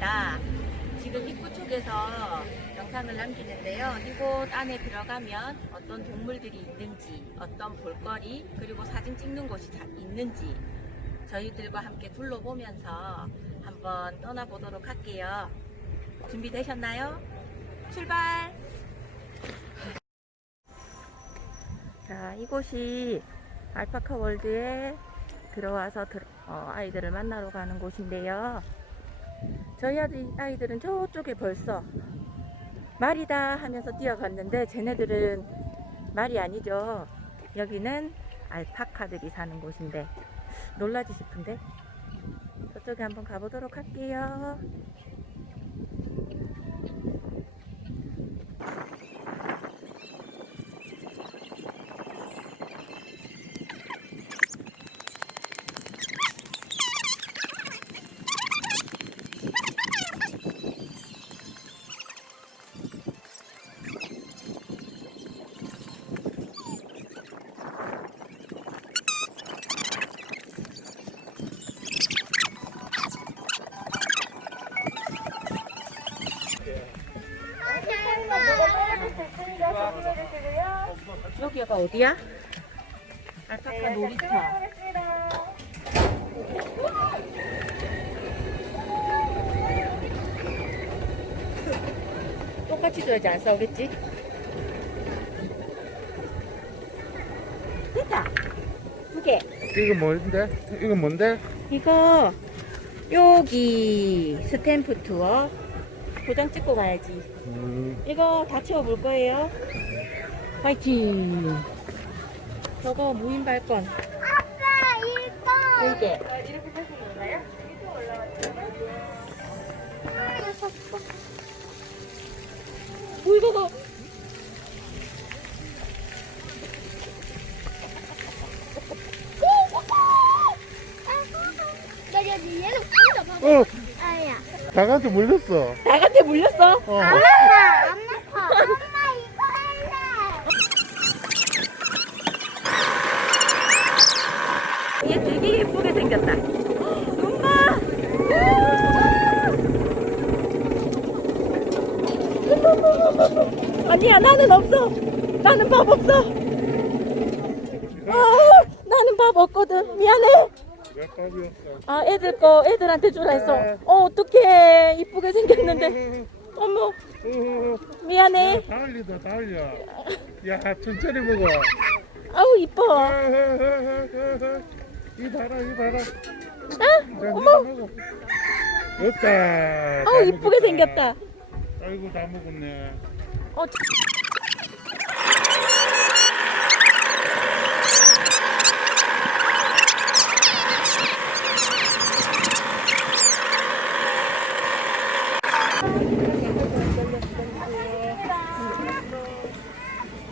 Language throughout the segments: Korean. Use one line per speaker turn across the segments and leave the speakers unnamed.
월드입니다. 지금 입구 쪽에서 영상을 남기는데요. 이곳 안에 들어가면 어떤 동물들이 있는지, 어떤 볼거리, 그리고 사진 찍는 곳이 자- 있는지 저희들과 함께 둘러보면서 한번 떠나보도록 할게요. 준비되셨나요? 출발! 자, 이곳이 알파카 월드에 들어와서 들- 어, 아이들을 만나러 가는 곳인데요. 저희 아이들은 저쪽에 벌써 말이다 하면서 뛰어갔는데 쟤네들은 말이 아니죠. 여기는 알파카들이 사는 곳인데 놀라지 싶은데 저쪽에 한번 가보도록 할게요. 여기가 어디야? 알파카 놀이터. 똑같이 줘야지 안 싸우겠지? 됐다. 두 개.
이거 뭔데? 이거 뭔데?
이거 여기 스탬프 투어 도장 찍고 가야지.
음,
이거 다 채워 볼 거예요. 화이팅! 저거 무인 발권.
아빠 이거
네 개.
이렇게 해서 올라요? 이거 올라왔어요?
오, 이거 봐.
나 여기 얘는 혼자 봐봐.
어,
아야.
닭한테 물렸어.
물렸어?
어.
아파. 엄마 이거 할래.
얘 되게 예쁘게 생겼다. 눈 봐! 아니야, 나는 없어. 나는 밥 없어. 아, 나는 밥 없거든. 미안해. 아, 애들 거 애들한테 주라 했어. 어, 어떡해. 이쁘게 생겼는데. 어머, 미안해.
달리다 달려. 야, 천천히 먹어.
아우, 이뻐.
이 봐라, 이 봐라.
아,
자,
어머.
니가 먹어. 됐다.
아우,
다
이쁘게. 생겼다.
아이고, 다 먹었네.
어,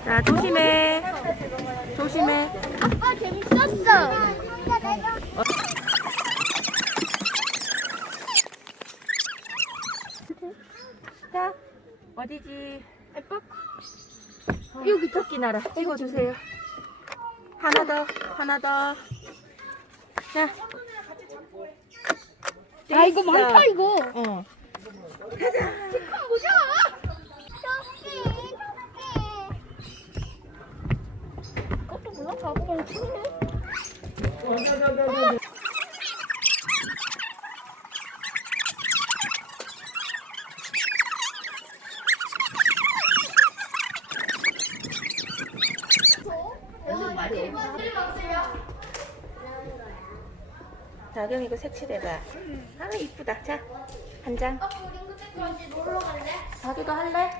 자, 조심해. 조심해.
아빠 재밌었어.
자, 어디지?
아빠
여기 토끼 나라 찍어주세요. 하나 더, 하나 더. 자.
아 이거. 많다 이거.
어.
큰 보자. 토끼 토끼. 그것도 몰라 가보면 크네.
자, 그럼 이거 색칠해봐. 아, 이쁘다. 자, 한 장.
언제 놀러 갈래?
자기도 할래?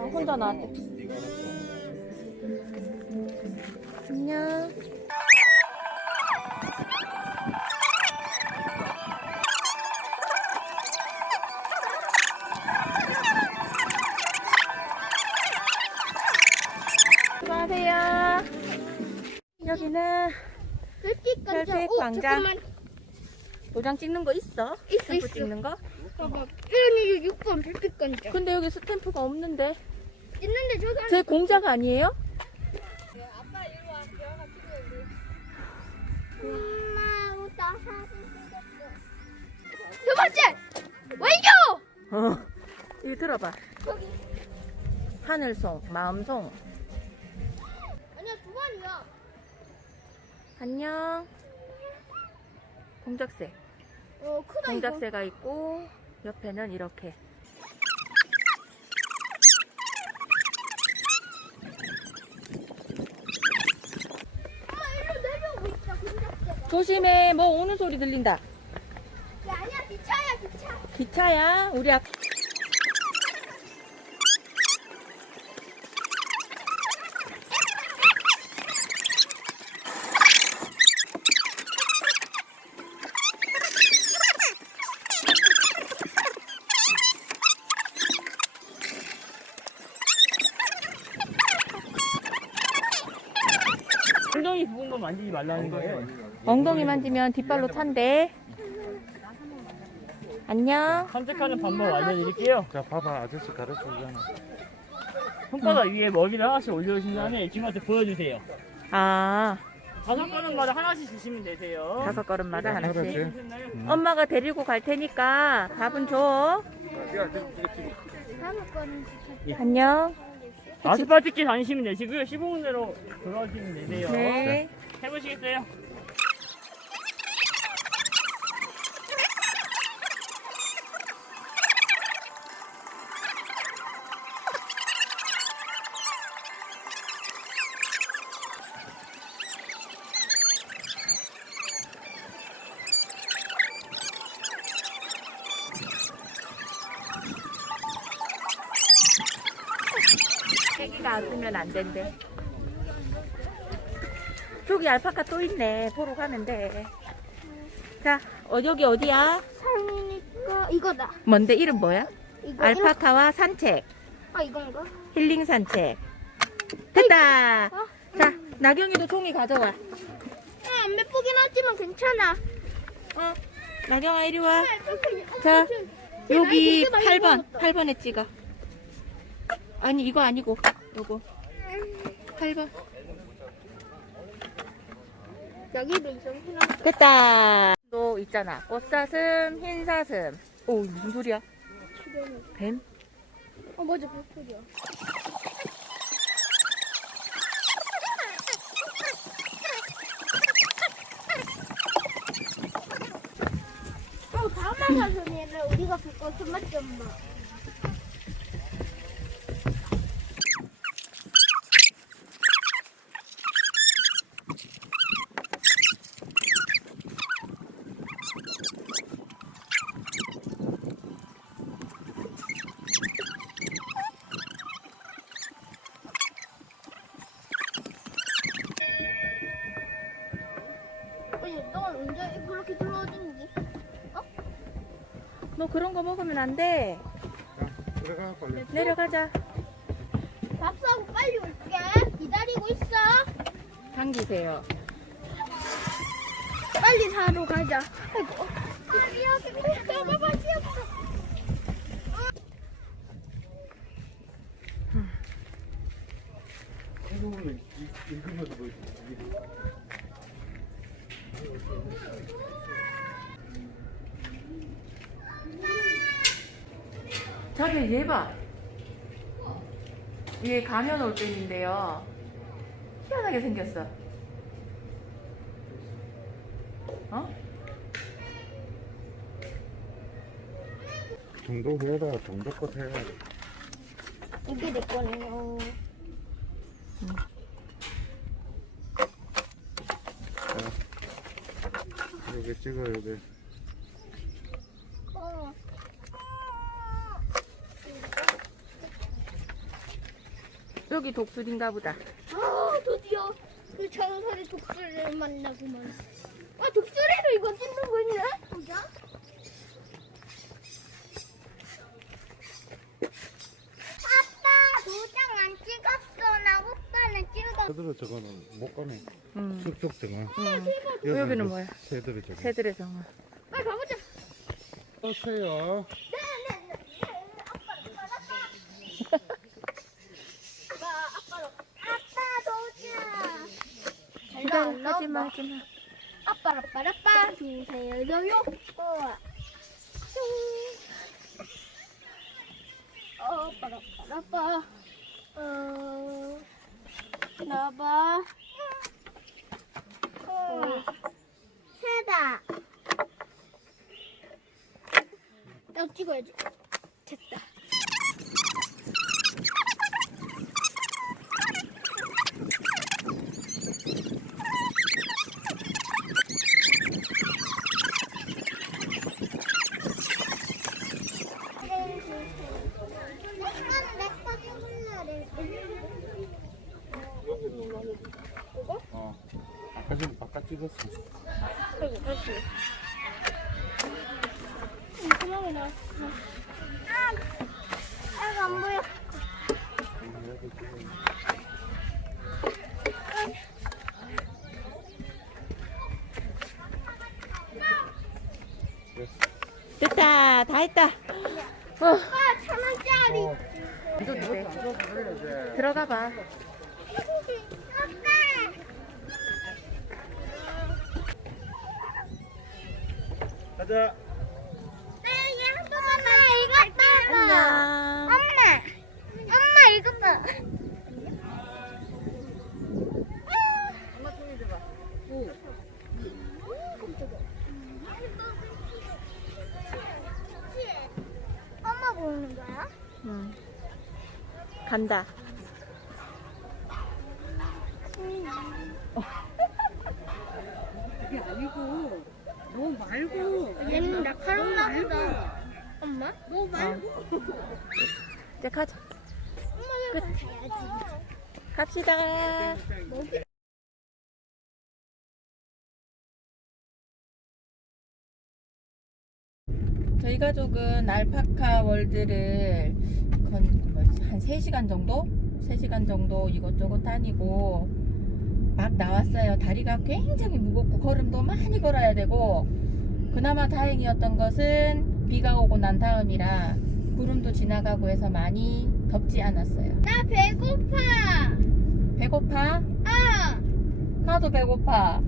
몰라, 혼자 나왔대. 안녕. 수고하세요. 여기는
별빛 광장. 잠깐만.
도장 찍는 거 있어?
있어,
스탬프
있어.
찍는 거?
봐봐. 1, 2, 6번 별빛 광장.
근데 여기 스탬프가 없는데.
있는데 저 사람
제 공작 아니에요? 아빠 이리 와. 대화가 필요해.
엄마 옷 나사진 찍었어. 두 번째 왜요?
어. 이거 들어봐.
거기.
하늘송, 마음송.
아니야 두 번이야.
안녕. 공작새.
어 크다
공작새가 있고 옆에는 이렇게 조심해. 뭐 오는 소리 들린다.
야, 아니야, 기차야, 기차.
기차야. 우리 앞.
엉덩이 부은 거 만지지 말라는 거예요.
엉덩이 만지면 뒷발로 찬대. 안녕.
산책하는 방법 알려드릴게요.
자, 봐봐. 아저씨 가르쳐 주잖아.
손바닥 위에 먹이를 하나씩 올려주신 다음에 친구한테 보여주세요.
아,
다섯 걸음마다 하나씩 주시면 되세요.
다섯 걸음마다 하나씩.
그렇지.
되셨나요?
엄마가 데리고 갈 테니까 밥은 줘.
번은 기차.
안녕.
아스팔트길 다니시면 되시고요. 15분대로 돌아오시면 되세요.
네.
해보시겠어요?
가안 된대. 저기 알파카 또 있네. 보러 가는데. 자, 어, 여기 어디야?
상이니까 이거다.
뭔데 이름 뭐야?
이거
알파카와 산책.
아 이건가?
힐링 산책. 됐다.
어?
자, 나경이도 종이 가져와.
아, 안 예쁘긴 하지만 괜찮아.
어, 나경아 이리 와.
어,
자, 여기
되게 많이
8번,
먹었다.
8번에 찍어. 아니, 이거 아니고, 요거. 8번.
여기도 있었구나.
됐다. 또 있잖아. 꽃사슴, 흰사슴. 오, 무슨 소리야? 뱀?
어 맞아 백돌이야. 어 다음 사전에는 우리가 볼거 스마트 엄마. 아니 넌 언제 그렇게 들어오든지?
너 그런 거 먹으면 안 돼.
자, 들어가, 빨리.
내려가자.
밥 사고 빨리 올게. 기다리고 있어.
당기세요.
빨리 사러 가자. 아이고. 맛이 없어.
한국은 읽으면서 보여줘.
저기 얘 봐. 얘 가면 올빼미인데요. 희한하게 생겼어. 어?
정도 해라. 정도껏 해야
이게 내 거네요.
여기 찍어, 여기.
어.
여기 독수리인가 보다.
아 드디어 그 전설의 독수리를 만나구만. 아 독수리로 이거 찍는 거냐? 보자. 아빠 도장 안 찍었어. 나 오빠는 찍어.
새들은 저거는 못 가네.
음.
쑥쑥 정아.
음. 여기는 뭐야?
새들이 저거.
새들의 정화.
빨리 가보자.
오세요.
네네네. 아빠 아빠로. 아빠 도장.
기다려. 하지마, 하지마.
아빠라빠라빠. 주세요 요요. 우와 어 빠라빠라빠. 어. 나봐. 어. 새다. 나 찍어야지 아이고 나왔어 아! 안 보여.
됐다. 다 했다.
천 원짜리
어. 이거 안 그래야지.
들어가 봐.
가자.
네, 얘한 번만 이거 봐봐
안녕.
엄마 엄마 이거 봐 엄마 보는 거야?
응. 간다.
그게 아니고 너 말고
얘는 낙하로나 보다 엄마?
너 말고
이제 가자.
엄마 끝 가야지
갑시다. 저희 가족은 알파카 월드를 건, 뭐, 한 3시간 정도? 3시간 정도 이것저것 다니고 막 나왔어요. 다리가 굉장히 무겁고 걸음도 많이 걸어야 되고 그나마 다행이었던 것은 비가 오고 난 다음이라 구름도 지나가고 해서 많이 덥지 않았어요.
나 배고파
배고파?
아
나도 배고파.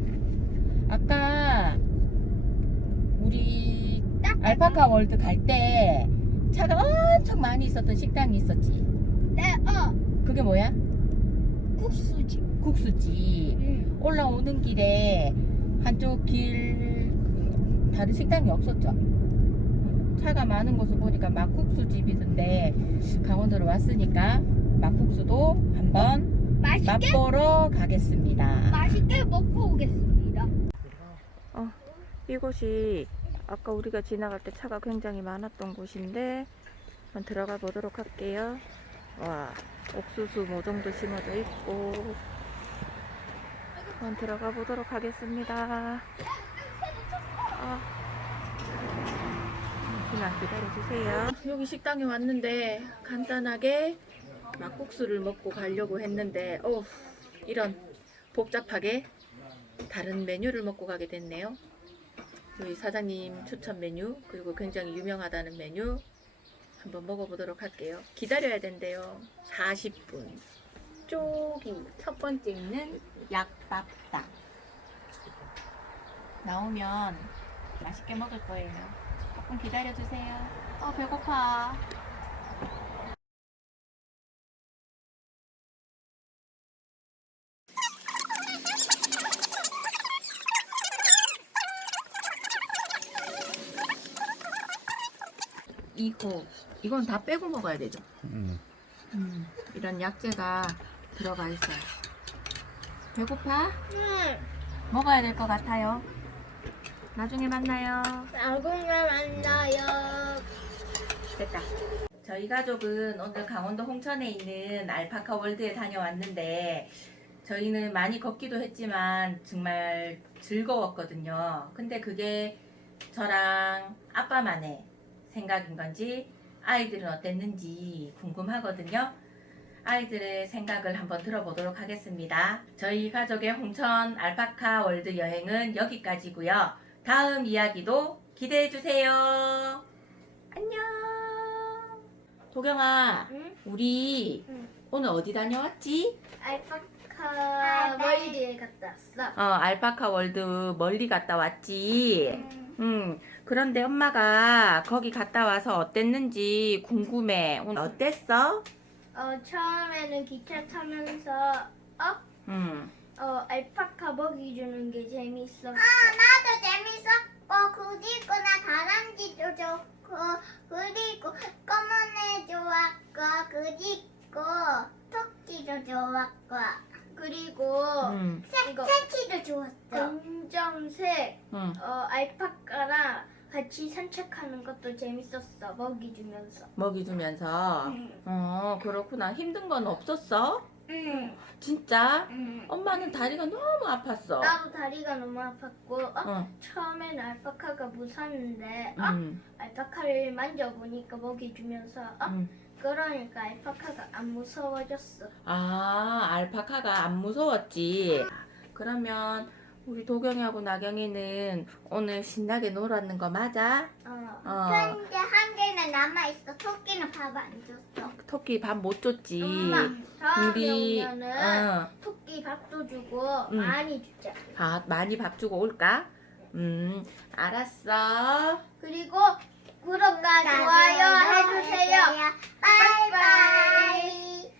아까 우리 알파카 월드 갈 때 차가 엄청 많이 있었던 식당이 있었지.
네, 어,
그게 뭐야?
국수지.
국수집.
응.
올라오는 길에 한쪽 길 그, 다른 식당이 없었죠. 차가 많은 곳을 보니까 막국수 집이던데 강원도로 왔으니까 막국수도 한번
맛있게,
맛보러 가겠습니다.
맛있게 먹고 오겠습니다.
이곳이 아까 우리가 지나갈 때 차가 굉장히 많았던 곳인데 한번 들어가 보도록 할게요. 와, 옥수수 모종도 심어져 있고 한번 들어가 보도록 하겠습니다. 아, 잠시만 기다려주세요. 여기 식당에 왔는데 간단하게 막국수를 먹고 가려고 했는데 어 이런 복잡하게 다른 메뉴를 먹고 가게 됐네요. 저희 사장님 추천 메뉴 그리고 굉장히 유명하다는 메뉴 한번 먹어보도록 할게요. 기다려야 된대요. 40분. 쪽이 첫 번째 있는 약밥당. 나오면 맛있게 먹을 거예요. 조금 기다려주세요. 어 배고파. 이거 이건 다 빼고 먹어야 되죠.
응.
음, 이런 약재가 들어가 있어요. 배고파?
응.
먹어야 될 것 같아요. 나중에 만나요.
나중에 만나요.
됐다. 저희 가족은 오늘 강원도 홍천에 있는 알파카 월드에 다녀왔는데 저희는 많이 걷기도 했지만 정말 즐거웠거든요. 근데 그게 저랑 아빠만의 생각인 건지 아이들은 어땠는지 궁금하거든요. 아이들의 생각을 한번 들어보도록 하겠습니다. 저희 가족의 홍천 알파카 월드 여행은 여기까지고요. 다음 이야기도 기대해 주세요. 안녕. 도경아,
응?
우리
응.
오늘 어디 다녀왔지?
알파카 월드에 갔다 왔어.
어, 알파카 월드 멀리 갔다 왔지. 음, 그런데 엄마가 거기 갔다 와서 어땠는지 궁금해. 오늘 어땠어?
어 처음에는 기차 타면서 어?
음,
어 알파카 먹이 주는 게 재밌었어.
아, 나도 재밌었고 그리고 나 다람쥐도 좋고 그리고 검은 애 좋았고 그리고 토끼도 좋았고
그리고
음,
이거
새치도 좋았어.
검정색
음.
어 알파카랑 같이 산책하는 것도 재밌었어. 먹이 주면서.
먹이 주면서. 어, 그렇구나. 힘든 건 없었어?
응.
진짜?
응.
엄마는 다리가 너무 아팠어.
나도 다리가 너무 아팠고 어?
어,
처음에는 알파카가 무서웠는데 어?
음,
알파카를 만져보니까 먹이 주면서 어?
음.
그러니까 알파카가 안 무서워졌어.
아, 알파카가 안 무서웠지. 그러면 우리 도경이하고 나경이는 오늘 신나게 놀았는 거 맞아?
어.
어.
편지 한 개는 남아 있어. 토끼는 밥 안 줬어.
토끼 밥 못 줬지.
엄마,
우리-
오면은
어.
토끼 밥도 주고
음.
많이 주자.
밥 많이 밥 주고 올까? 음, 알았어.
그리고 구독과 좋아요 해주세요. 바이바이.